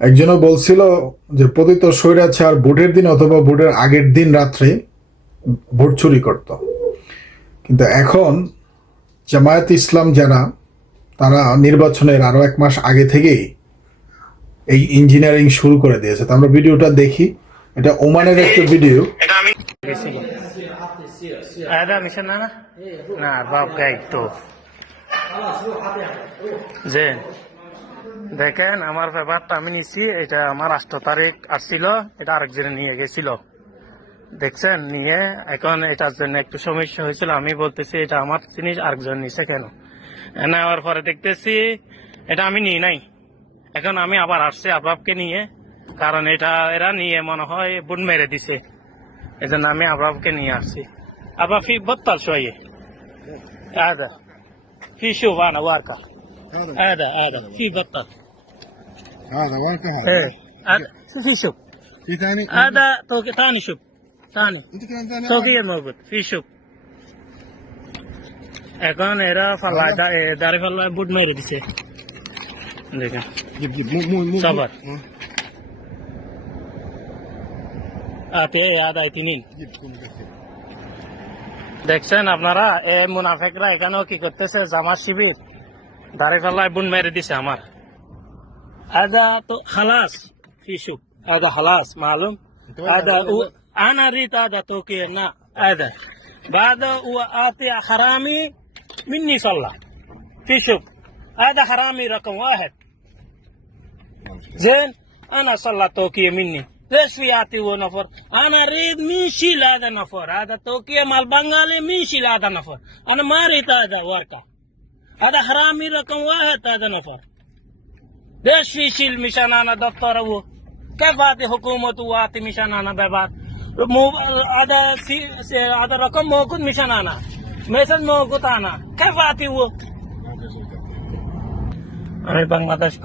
একজনও বলছিল যে পতিত স্বৈরাচার ভোটের দিন অথবা ভোটের আগের দিন রাত্রে ভোট চুরি করত। কিন্তু এখন জামায়াত ইসলাম যারা তারা নির্বাচনের আরও এক মাস আগে থেকেই এই ইঞ্জিনিয়ারিং শুরু করে দিয়েছে। তো আমরা ভিডিওটা দেখি। এটা ওমানের একটা ভিডিও। না ada misalnya দেখেন আমার পেপারটা আমি নিছি এটা আমার আষ্ট তারিখ আসছিল এটা আরেকজনে নিয়ে গেছিল। দেখছেন নিয়ে এখন এটার জন্য একটু সমস্যা হয়েছিল আমি বলতেছি এটা আমার জিনিস আরেকজন নিছে কেন? নেওয়ার পরে দেখতেছি এটা আমি নিই নাই। এখন আমি আবার আসছি আবাবকে নিয়ে কারণ এটা এরা নিয়ে মনে হয় বুন মেরে দিছে। এজন্য আমি আবাবকে নিয়ে আসছি। আবার ফি বত্তাল সয়ে হ্যাঁ। আদা ফি শুভ আনা ওয়ার্কা আদা আদা ফি বত্তাল। هذا وين هذا؟ ايه هذا شو في شوف في ثاني؟ هذا توك ثاني شوف ثاني انت كلام ثاني توكية موجود في شوف এখন এরা ফাল্লা দাঁড়ি ফাল্লা বুট মেরে দিছে দেখেন جيب جيب مو مو مو صبر. ها، আতে আদায় তিনি جيب كل كثير দেখছেন আপনারা এ মুনাফেকরা এখানেও কি করতেছে জামাত শিবির দাঁড়ি ফাল্লায় বুন মেরে দিছে আমার هذا خلاص في شوف هذا خلاص معلوم؟ هذا هو أنا اريد هذا توكي نا هذا. بعد هو آتي حرامي مني صلى. في شوف هذا حرامي رقم واحد. زين؟ أنا صلى توكي مني. ليش في آتي هو نفر؟ أنا اريد مين شيل هذا نفر. هذا توكي مال بنغالي مين شيل هذا نفر. أنا ما اريد هذا ورقه هذا حرامي رقم واحد هذا نفر. দেশশীল মিশানানা দপ্তরও কেফাতে হুকুমত ওয়াতে মিশন ব্যবহার। ব্যাপার আধা রকম মিশন মিশানানা মেসেজ মহকুত আনা। কেফাতে ও। আমি বাংলাদেশ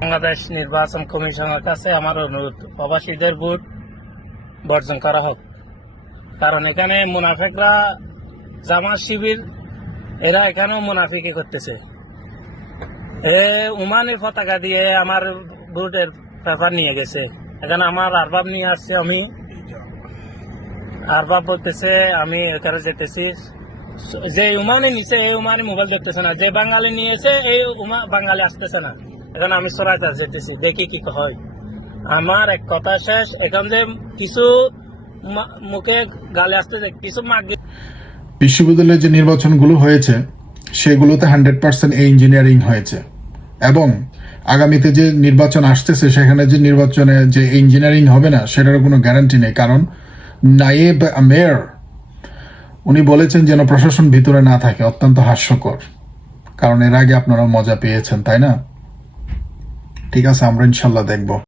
বাংলাদেশ নির্বাচন কমিশনের কাছে আমার অনুরোধ, প্রবাসীদের ভোট বর্জন করা হোক। কারণ এখানে মুনাফেকরা জামা শিবির, এরা এখানেও মুনাফিকে করতেছে। পতাকা দিয়ে আমার ভোটের পেপার নিয়ে গেছে। এখানে আমার আরবাব নিয়ে আসছে আমি। আরবাব বলতেছে, আমি এখানে যেতেছি। যে এই মোবাইল না। যে বাঙালি নিয়েছে, এই উমা বাঙালি আসতেছে না। এখন আমি সরাইতে যেতেছি, দেখি কি হয়। আমার এক কথা শেষ, এখন যে কিছু মুখে গালে আসতেছে, কিছু মাগ বিশ্ববিদ্যালয়ে যে নির্বাচনগুলো হয়েছে সেগুলোতে হান্ড্রেড পার্সেন্ট এই ইঞ্জিনিয়ারিং হয়েছে। এবং আগামীতে যে নির্বাচন আসতেছে, সেখানে যে নির্বাচনে যে ইঞ্জিনিয়ারিং হবে না সেটার কোনো গ্যারান্টি নেই। কারণ নায়েব মেয়র উনি বলেছেন যেন প্রশাসন ভিতরে না থাকে, অত্যন্ত হাস্যকর। কারণ এর আগে আপনারা মজা পেয়েছেন, তাই না? ঠিক আছে, আমরা ইনশাল্লাহ দেখব।